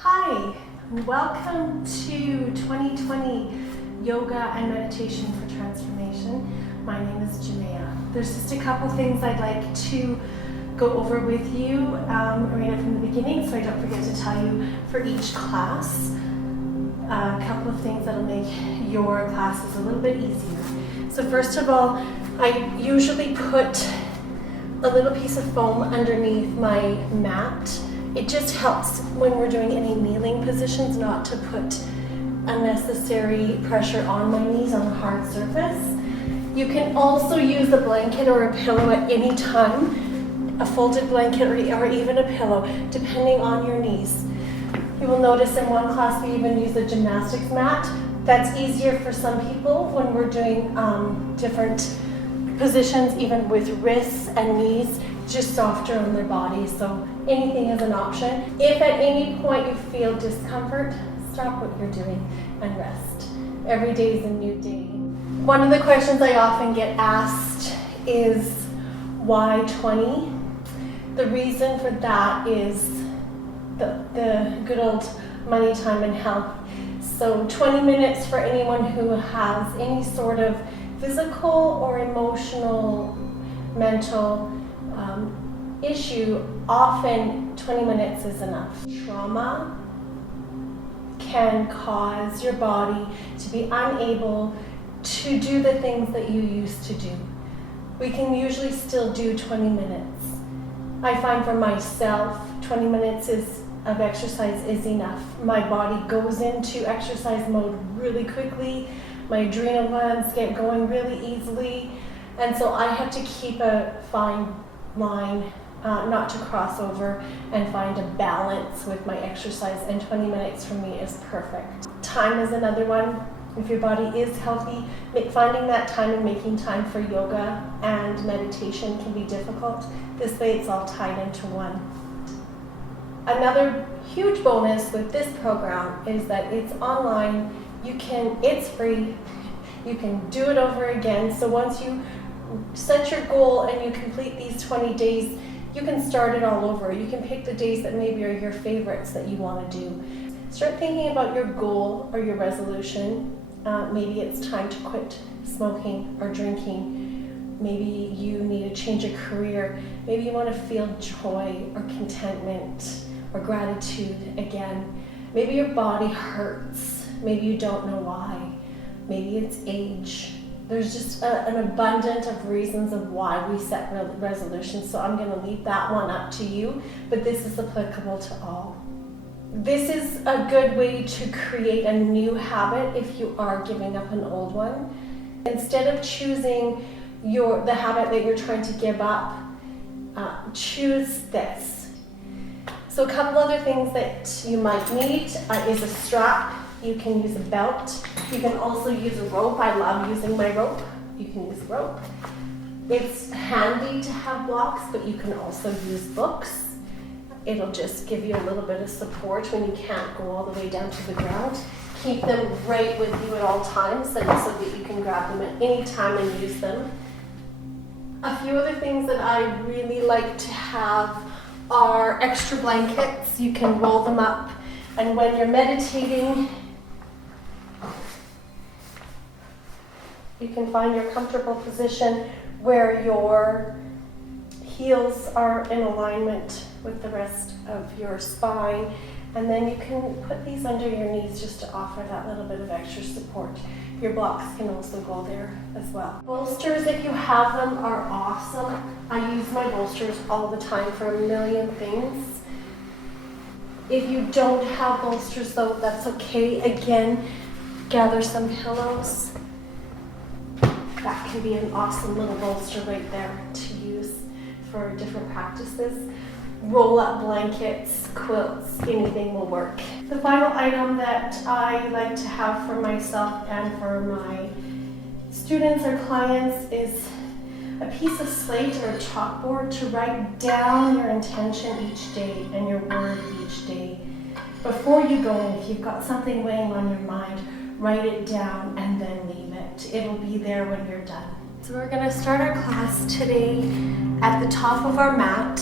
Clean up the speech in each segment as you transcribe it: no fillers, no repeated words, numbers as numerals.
Hi, and welcome to 2020 Yoga and Meditation for Transformation. My name is Janaia. There's just a couple things I'd like to go over with you right up from the beginning, so I don't forget to tell you for each class. A couple of things that'll make your classes a little bit easier. So first of all, I usually put a little piece of foam underneath my mat. It just helps when we're doing any kneeling positions not to put unnecessary pressure on my knees on a hard surface. You can also use a blanket or a pillow at any time, a folded blanket or even a pillow, depending on your knees. You will notice in one class we even use a gymnastics mat. That's easier for some people when we're doing different positions, even with wrists and knees, just softer on their body. So anything is an option. If at any point you feel discomfort, stop what you're doing and rest. Every day is a new day. One of the questions I often get asked is, why 20? The reason for that is the good old money, time, and health. So 20 minutes for anyone who has any sort of physical or emotional, mental issue. Often 20 minutes is enough. Trauma can cause your body to be unable to do the things that you used to do. We can usually still do 20 minutes. I find for myself, 20 minutes of exercise is enough. My body goes into exercise mode really quickly. My adrenal glands get going really easily. And so I have to keep a fine line not to cross over and find a balance with my exercise, and 20 minutes for me is perfect. Time is another one. If your body is healthy, finding that time and making time for yoga and meditation can be difficult. This way it's all tied into one. Another huge bonus with this program is that it's online. It's free. You can do it over again. So once you set your goal and you complete these 20 days, you can start it all over. You can pick the days that maybe are your favorites that you want to do. Start thinking about your goal or your resolution. Maybe it's time to quit smoking or drinking. Maybe you need to change a career. Maybe you want to feel joy or contentment or gratitude again. Maybe your body hurts. Maybe you don't know why. Maybe it's age. There's just an abundance of reasons of why we set resolutions, so I'm going to leave that one up to you, but this is applicable to all. This is a good way to create a new habit if you are giving up an old one. Instead of choosing the habit that you're trying to give up, choose this. So a couple other things that you might need is a strap. You can use a belt. You can also use a rope. I love using my rope. You can use a rope. It's handy to have blocks, but you can also use books. It'll just give you a little bit of support when you can't go all the way down to the ground. Keep them right with you at all times so that you can grab them at any time and use them. A few other things that I really like to have are extra blankets. You can roll them up, and when you're meditating, you can find your comfortable position where your heels are in alignment with the rest of your spine, and then you can put these under your knees just to offer that little bit of extra support. Your blocks can also go there as well. Bolsters, if you have them, are awesome. I use my bolsters all the time for a million things. If you don't have bolsters though, that's okay. Again, gather some pillows. That can be an awesome little bolster right there to use for different practices. Roll up blankets, quilts, anything will work. The final item that I like to have for myself and for my students or clients is a piece of slate or a chalkboard to write down your intention each day and your word each day. Before you go in, if you've got something weighing on your mind, write it down and then leave it. It'll be there when you're done. So we're going to start our class today at the top of our mat.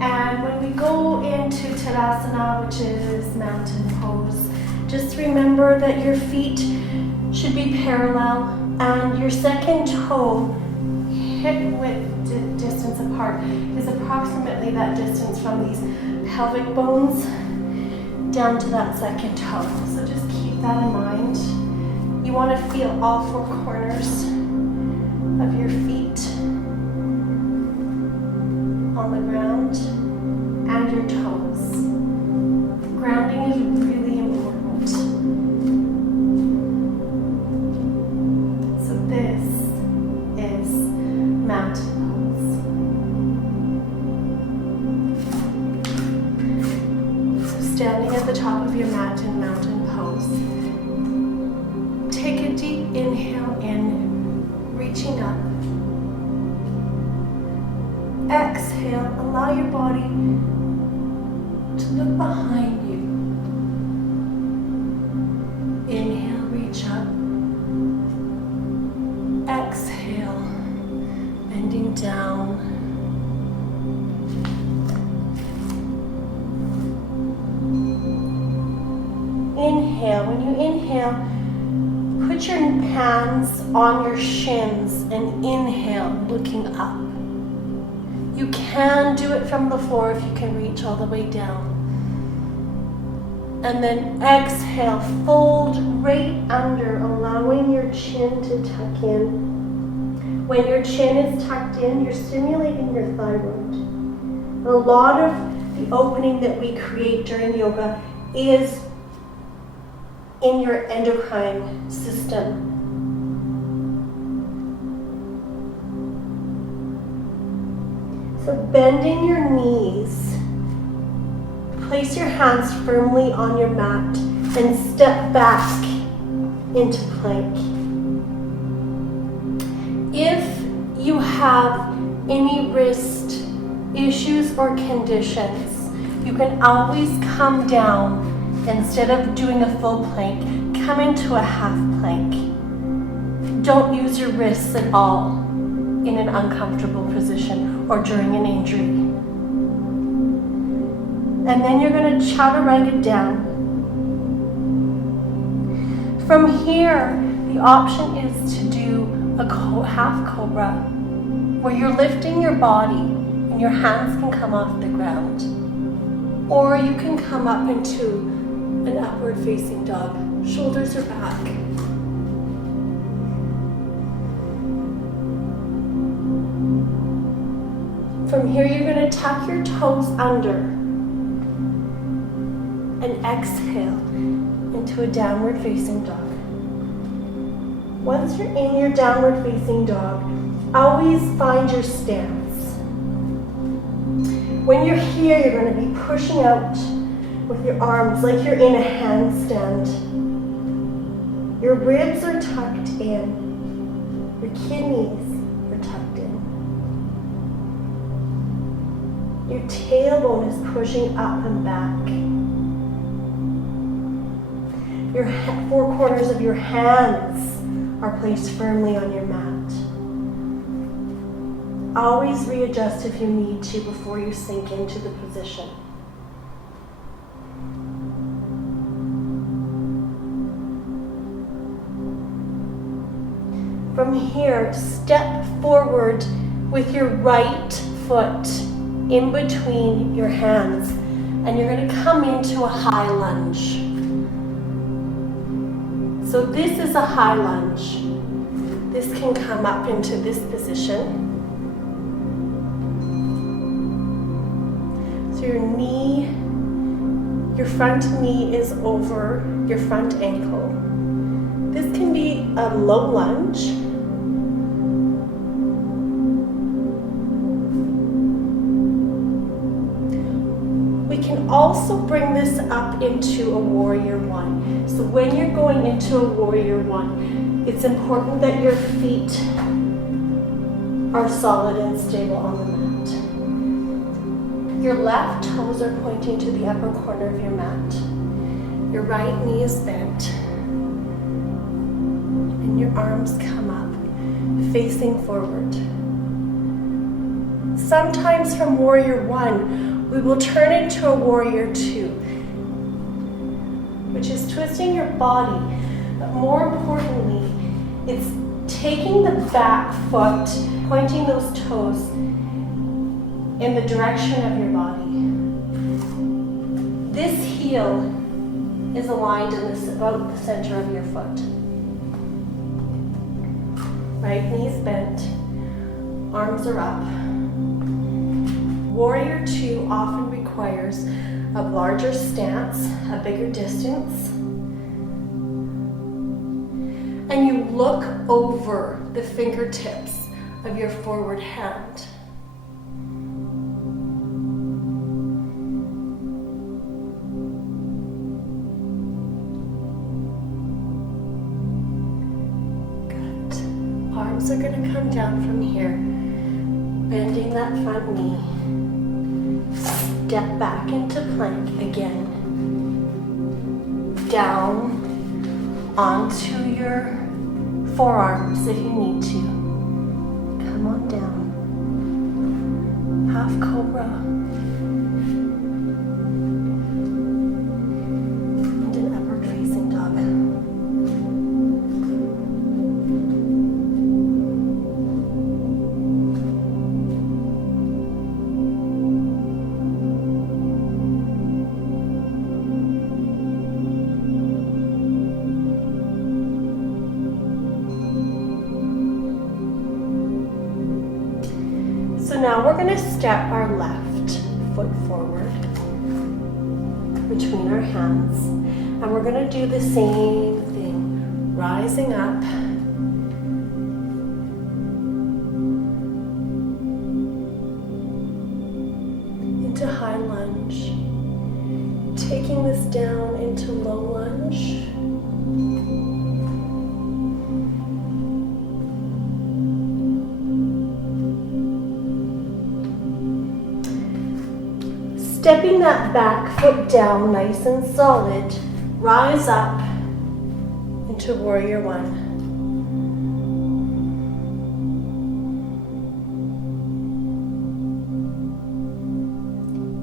And when we go into Tadasana, which is mountain pose, just remember that your feet should be parallel and your second toe, hip width distance apart, is approximately that distance from these pelvic bones down to that second toe. So just keep that in mind. You want to feel all four corners of your feet on the ground and your toes. Grounding is really important. So this is mountain pose. So standing at the top of your mat in mountain pose. Take a deep inhale in, reaching up. Exhale, allow your body to look behind you. Inhale, reach up. Exhale, bending down. Inhale. When you inhale, put your hands on your shins and inhale, looking up. You can do it from the floor if you can reach all the way down. And then exhale, fold right under, allowing your chin to tuck in. When your chin is tucked in, you're stimulating your thyroid. A lot of the opening that we create during yoga is in your endocrine system. So bending your knees, place your hands firmly on your mat and step back into plank. If you have any wrist issues or conditions, you can always come down. Instead of doing a full plank, come into a half plank. Don't use your wrists at all in an uncomfortable position or during an injury. And then you're going to chaturanga down. From here, the option is to do a half cobra, where you're lifting your body and your hands can come off the ground. Or you can come up into an upward facing dog. Shoulders are back. From here, you're going to tuck your toes under and exhale into a downward facing dog. Once you're in your downward facing dog, always find your stance. When you're here, you're going to be pushing out with your arms like you're in a handstand. Your ribs are tucked in. Your kidneys are tucked in. Your tailbone is pushing up and back. Your four corners of your hands are placed firmly on your mat. Always readjust if you need to before you sink into the position. From here, step forward with your right foot in between your hands, and you're going to come into a high lunge. So this is a high lunge. This can come up into this position. So your front knee is over your front ankle. This can be a low lunge. We can also bring this up into a warrior one. So when you're going into a warrior one, it's important that your feet are solid and stable on the mat. Your left toes are pointing to the upper corner of your mat. Your right knee is bent. And your arms come up, facing forward. Sometimes from warrior one, we will turn into a warrior two, which is twisting your body. But more importantly, it's taking the back foot, pointing those toes in the direction of your body. This heel is aligned in about the center of your foot. Right knee's bent, arms are up. Warrior two often requires a larger stance, a bigger distance. And you look over the fingertips of your forward hand. Good. Arms are going to come down from here, bending that front knee. Step back into plank again. Down onto your forearms if you need to. Come on down. Half cobra. And an upward facing dog. So now we're going to step our left foot forward between our hands, and we're going to do the same thing, rising up, into high lunge, taking this down into low lunge. Stepping that back foot down nice and solid, rise up into warrior one.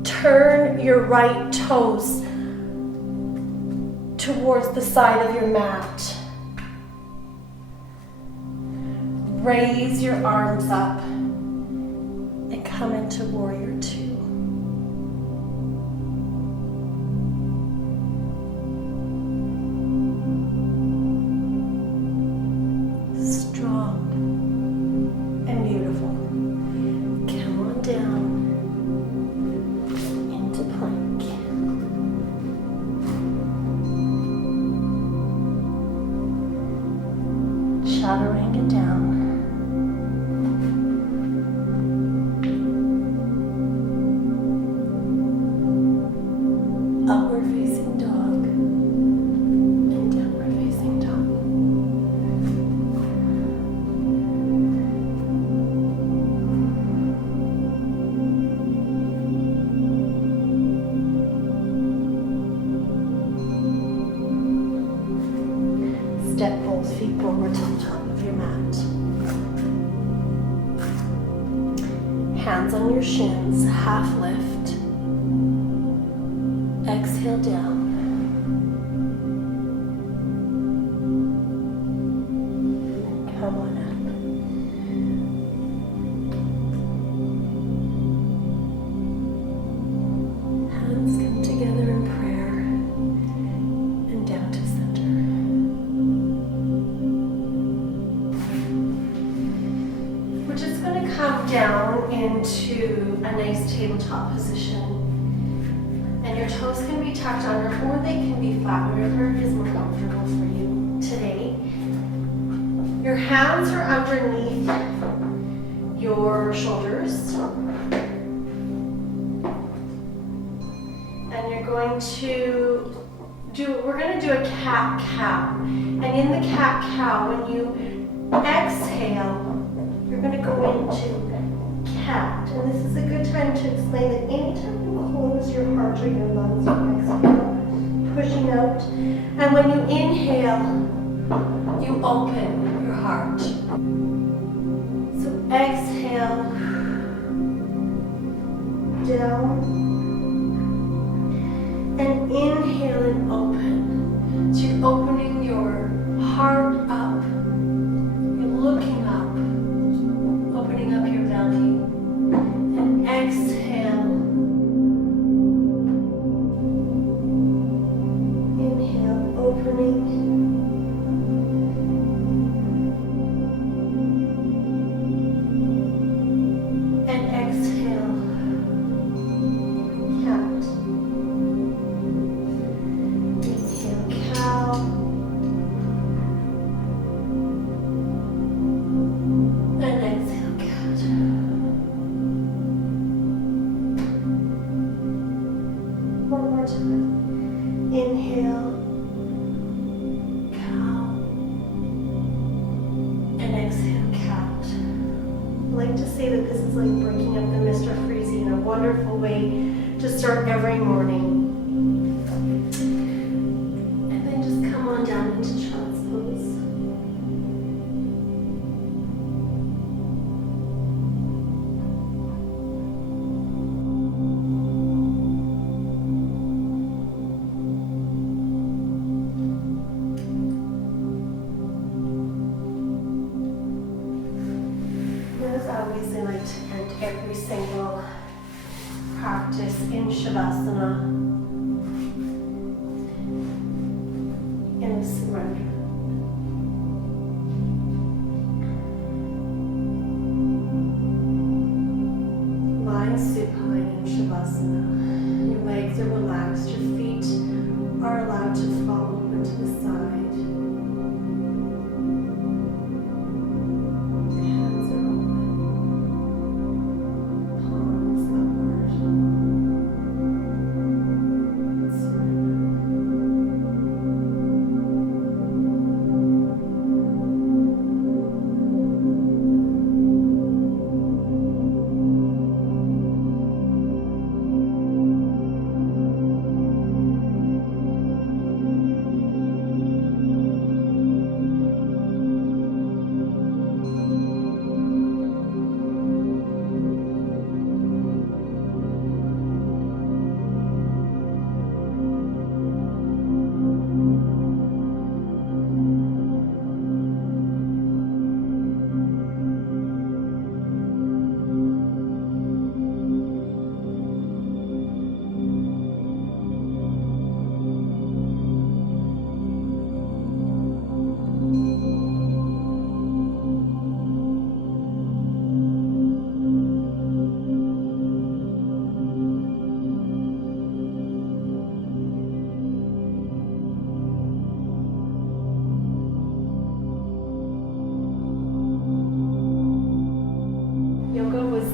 Turn your right toes towards the side of your mat. Raise your arms up and come into warrior two. Chaturanga down. Upward facing dog and downward facing dog. Step both feet forward to the top of your mat. Hands on your shins, half lift. Exhale down. Come on up. Hands come together in prayer and down to center. We're just going to come down into a nice tabletop position. And your toes can be tucked under or they can be flat, whatever is more comfortable for you today. Your hands are underneath your shoulders. And you're going to we're going to do a cat-cow. And in the cat-cow, when you exhale, you're going to go into cat. And this is a good time to explain that anytime you close your heart or your lungs, you exhale, pushing out. And when you inhale, you open your heart. So exhale, down. And inhale and open. So you're opening your heart up. You're looking up. Opening up your belly. And exhale. Inhale, opening. Inhale, cow, and exhale, cat. I like to say that this is like breaking up the Mr. Freezy in a wonderful way to start every morning. And then just come on down into child's pose. Always, I like to end every single practice in Shavasana in a surrender. Lying supine in Shavasana. Your legs are relaxed, your feet are allowed to fall open to the side.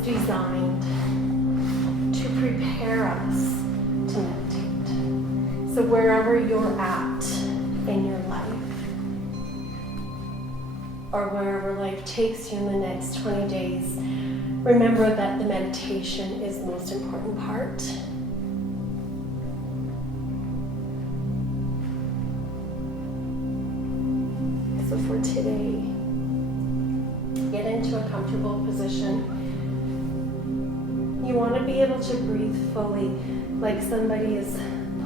Designed to prepare us to meditate. So wherever you're at in your life, or wherever life takes you in the next 20 days, remember that the meditation is the most important part. So for today, get into a comfortable position. You want to be able to breathe fully, like somebody is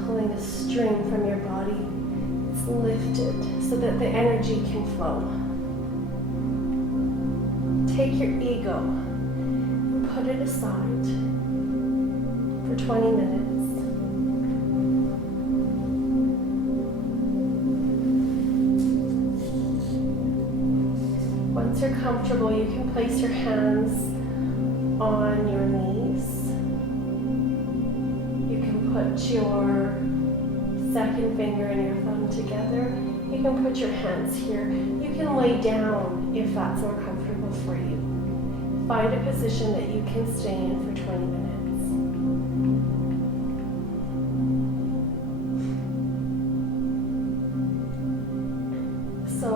pulling a string from your body. It's lifted so that the energy can flow. Take your ego and put it aside for 20 minutes. Once you're comfortable, you can place your hands on your knees. You can put your second finger and your thumb together. You can put your hands here. You can lay down if that's more comfortable for you. Find a position that you can stay in for 20 minutes. So,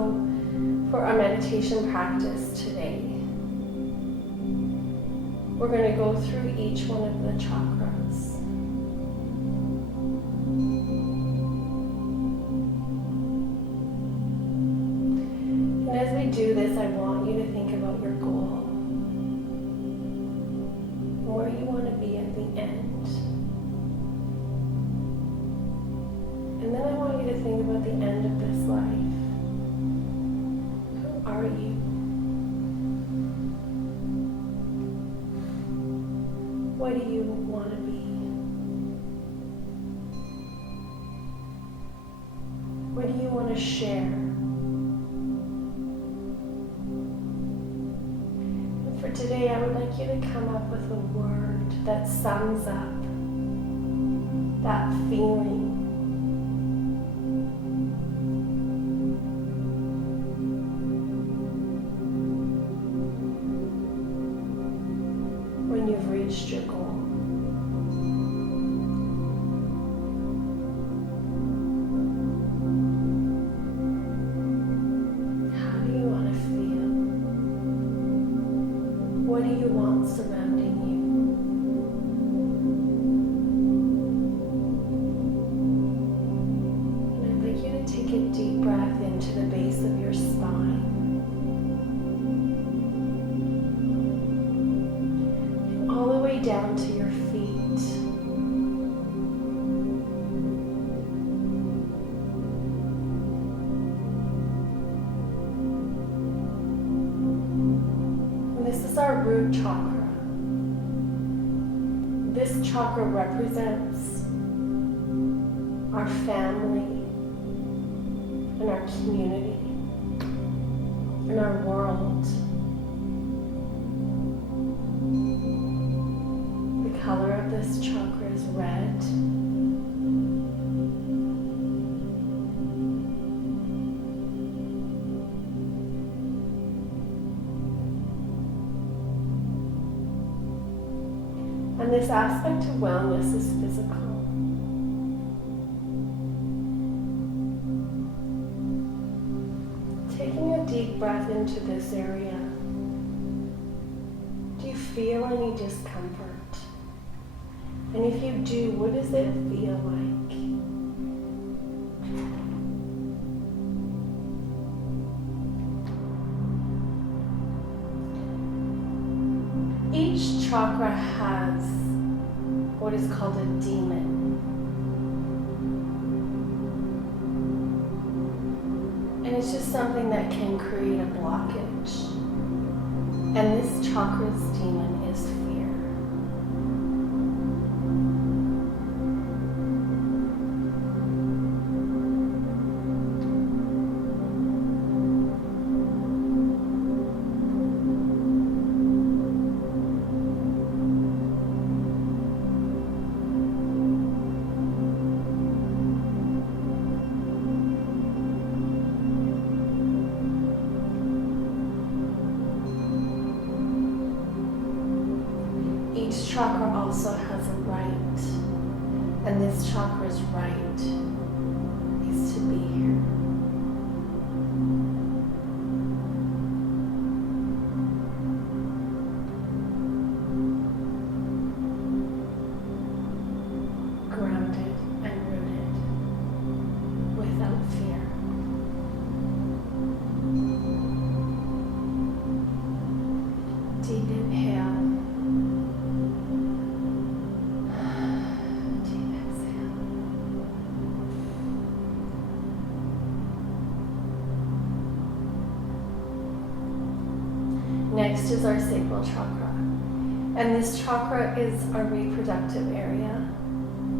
for our meditation practice today, we're going to go through each one of the chakras. And as we do this, I want you to think about your goal, where you want to be at the end think about the end of this life. Who are you? What do you want to be? What do you want to share? And for today, I would like you to come up with a word that sums up that feeling. When you've reached your goal. How do you want to feel? What do you want surrounding you? And I'd like you to take a deep breath into the base of your spine. All the way down to your feet. And this is our root chakra. This chakra represents our family and our community and our world. The color of this chakra is red. And this aspect of wellness is physical. Taking a deep breath into this area, do you feel any discomfort? And if you do, what does it feel like? Each chakra has what is called a demon. And it's just something that can create a blockage. And this chakra's demon is fear. Each chakra also has a right, and this chakra's right is to be here. Grounded and rooted, without fear. Deep inhale. Next is our sacral chakra. And this chakra is our reproductive area,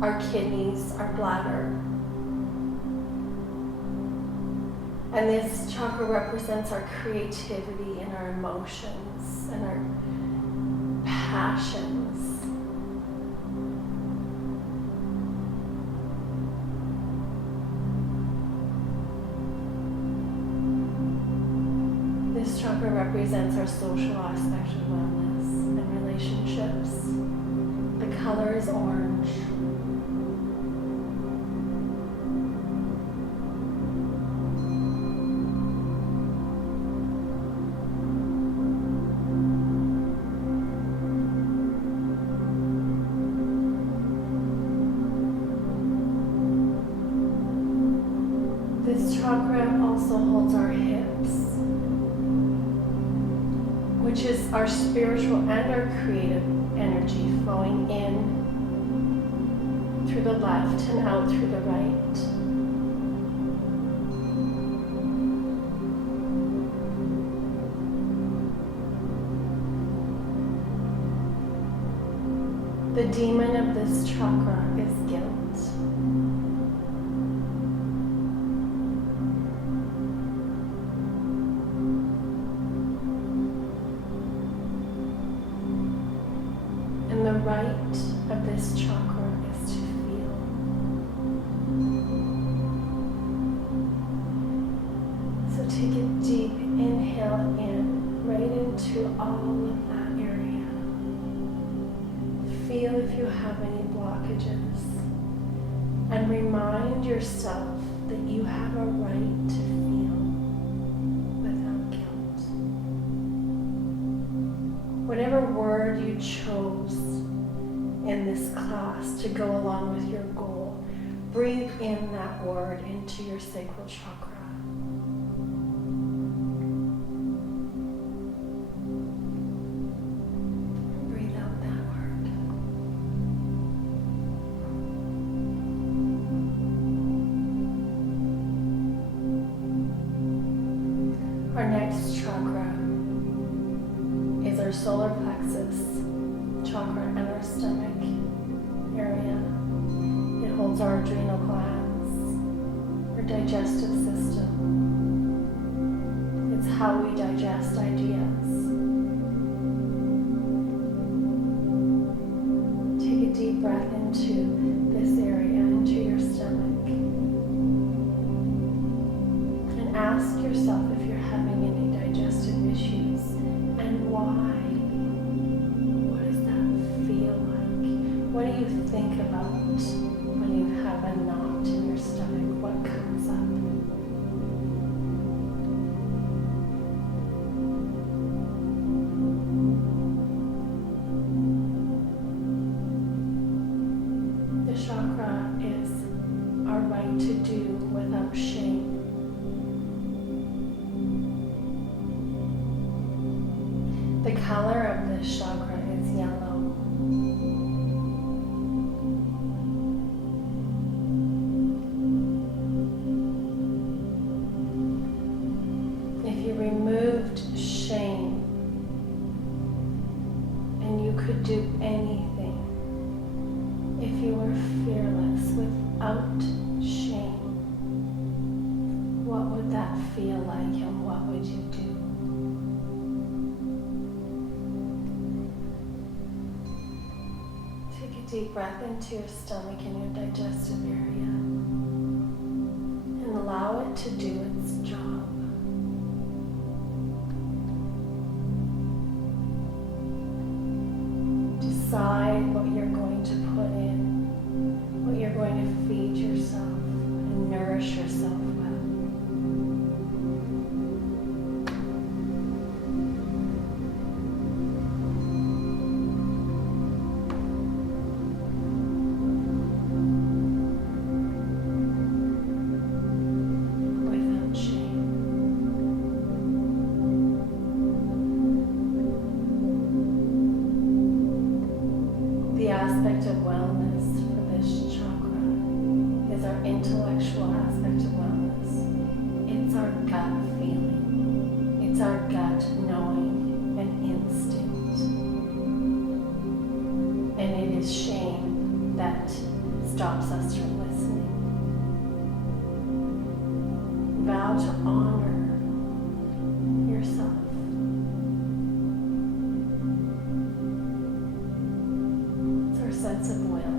our kidneys, our bladder. And this chakra represents our creativity and our emotions and our passions. This chakra represents our social aspect of wellness and relationships. The color is orange. This chakra also holds our hips, which is our spiritual and our creative energy flowing in through the left and out through the right. The demon of this chakra is guilt. And the right of this chakra is to feel. So take a deep inhale in, right into all of that area. Feel if you have any blockages, and remind yourself that you have a right to feel without guilt. Whatever word you chose in this class to go along with your goal, breathe in that word into your sacral chakra. Our next chakra is our solar plexus chakra and our stomach area. It holds our adrenal glands, our digestive system. It's how we digest ideas. Take a deep breath into this area, into your stomach. And ask yourself if you're having any digestive issues and why. What does that feel like? What do you think about when you have a knot in your stomach? What comes up? The chakra is our right to do without shame. The color of this chakra is yellow. If you removed shame and you could do anything, if you were fearless without shame, what would that feel like and what would you do? Deep breath into your stomach and your digestive area and allow it to do its job. Decide what you're going to put in, what you're going to feed yourself and nourish yourself with. The aspect of wellness for this chakra is our intellectual aspect of wellness. It's our gut feeling. It's our gut knowing and instinct. And it is shame that stops us from listening. Vow to honor yourself. Sense of will,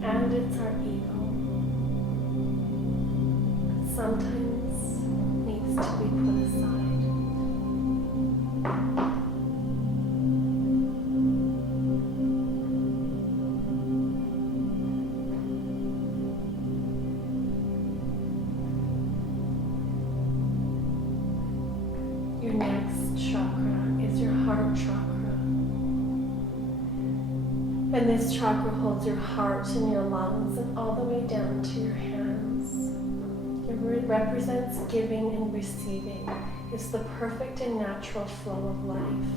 and it's our ego. It sometimes needs to be put aside. Your next chakra is your heart chakra. And this chakra holds your heart and your lungs and all the way down to your hands. It represents giving and receiving. It's the perfect and natural flow of life.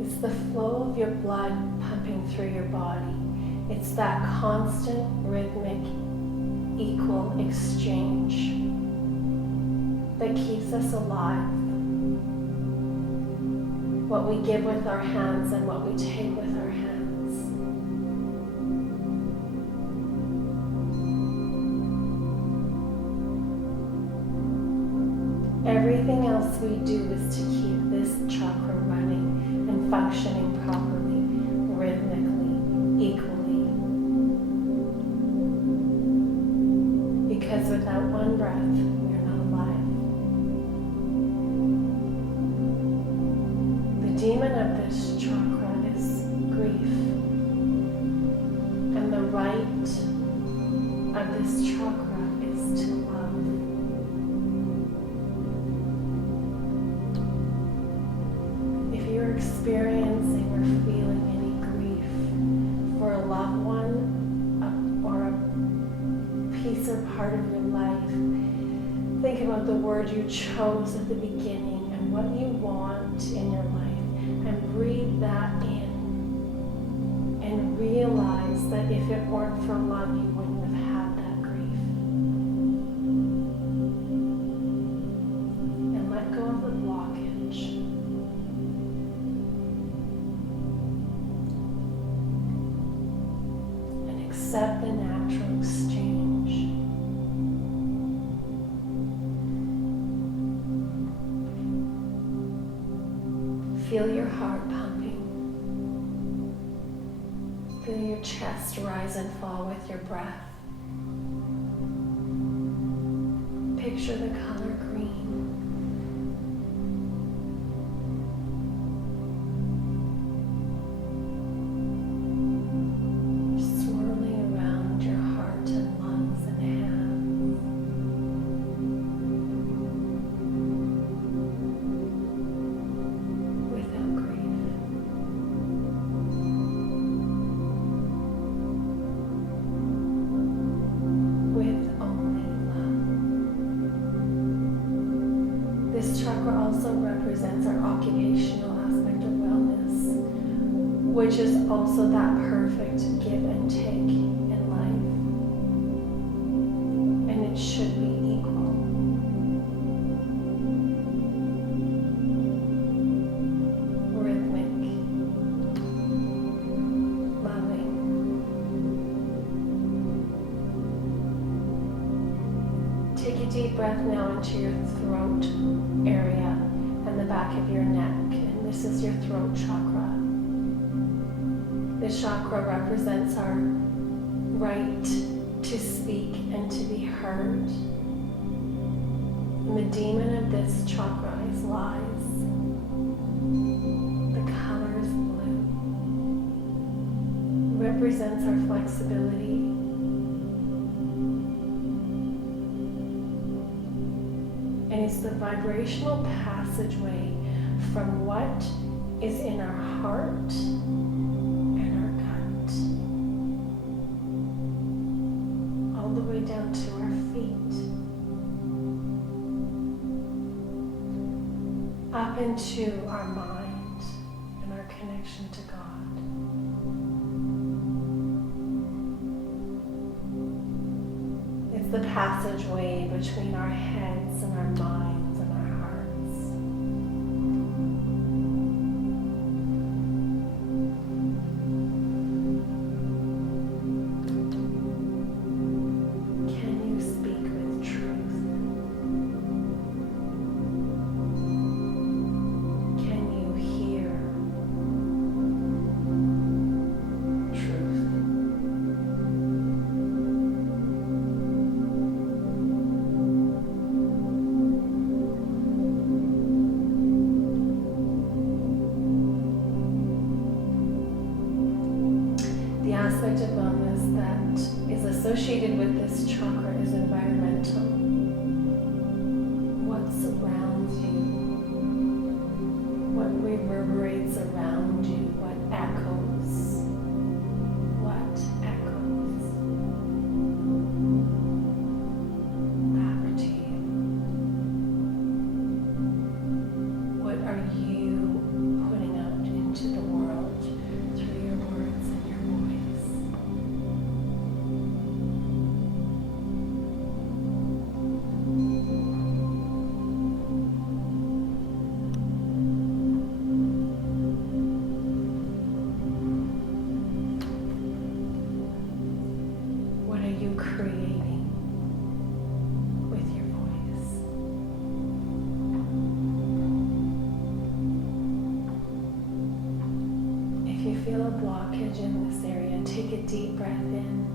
It's the flow of your blood pumping through your body. It's that constant, rhythmic, equal exchange that keeps us alive. what we give with our hands and what we take with our hands. Everything else we do is to keep this chakra running and functioning properly, rhythmically, equally. Because without one breath, we're not alive. The demon of this chakra is grief. And the right of this chakra is to love. If you're experiencing or feeling any grief for a loved one or a piece or part of your life, think about the word you chose at the beginning and what you want in your life, and breathe that in. And realize that if it weren't for love, you wouldn't have had that grief. And let go of the blockage. And accept the natural exchange. Feel your heart pumping. Feel your chest rise and fall with your breath. Picture the color green. Swirling around your heart and lungs and hands. Without grief. With only love. This chakra also represents our occupational aspect of wellness, which is also that perfect give and take in life. And it should be equal. Rhythmic. Loving. Take a deep breath now into your throat area and the back of your neck. And this is your throat chakra. This chakra represents our right to speak and to be heard. And the demon of this chakra is lies. The color is blue. It represents our flexibility. And it's the vibrational passageway from what is in our heart and our gut, all the way down to our feet, up into our mind and our connection to God. It's the passageway between our heads and our minds and our hearts. Can you speak with truth? Can you hear truth? The aspect of wellness that is associated with this chakra is environmental. What surrounds you? What reverberates around you? What echoes? What echoes back to you? What are you putting out into the world through your words and your voice? take a deep breath in,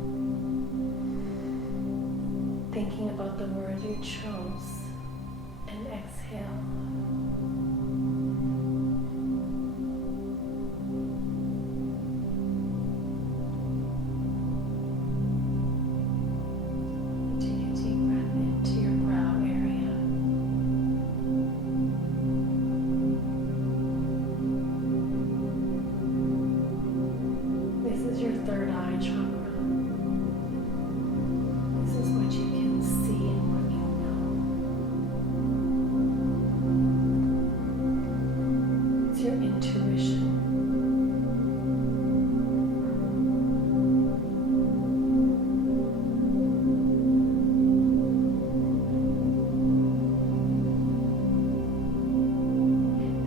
thinking about the word you chose, and exhale. Take a deep breath into your brow area. This is your third eye chakra. This is what you can see and what you know. It's your intuition.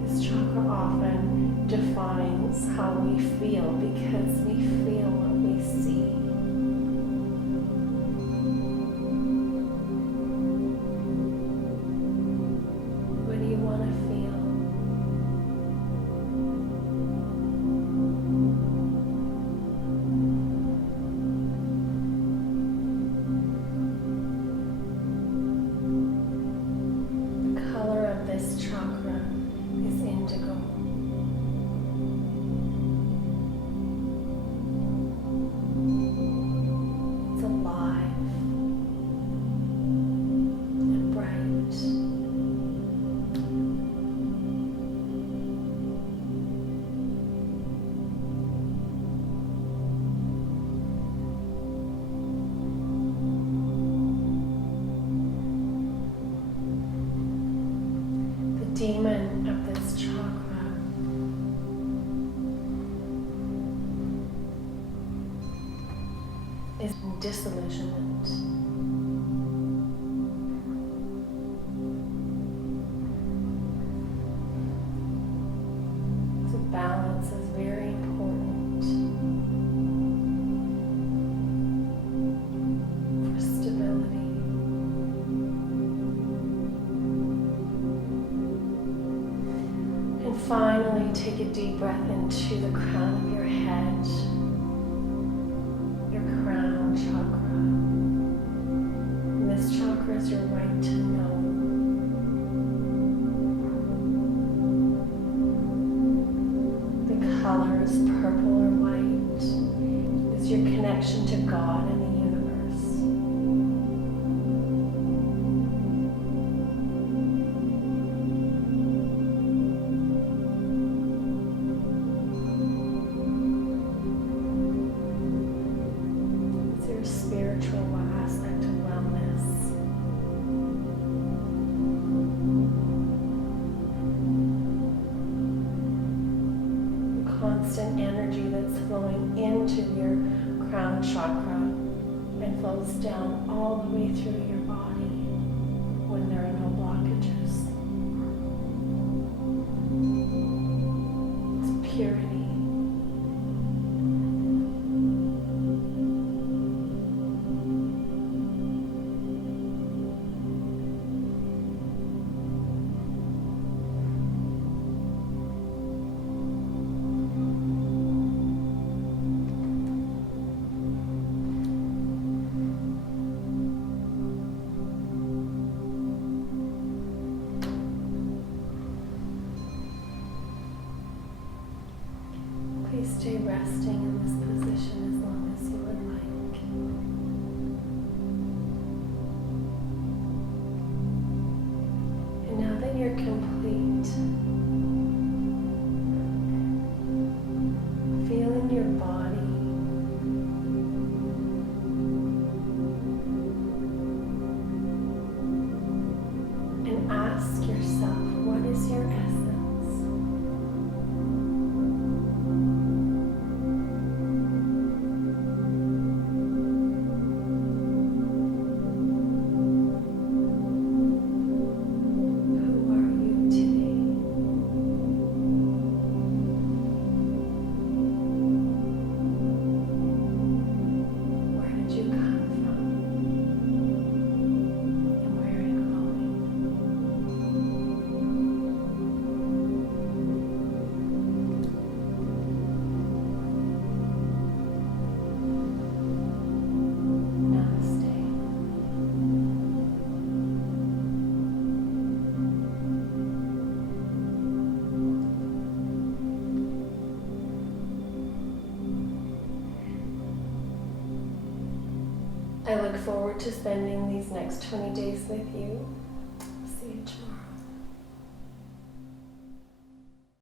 This chakra often defines how we feel because we feel what we see. What do you want to feel? The color of this chakra is indigo. It's alive and bright. The demon of this chakra is disillusionment. So balance is very important for stability. And finally, take a deep breath into the crown of your head, your crown chakra. And this chakra is your right to know. The color is purple or white. It's your connection to God and the universe. It's your spiritual aspect of wellness. The constant energy that's flowing into your crown chakra and flows down all the way through your body when there are no blockages. It's purity. I look forward to spending these next 20 days with you.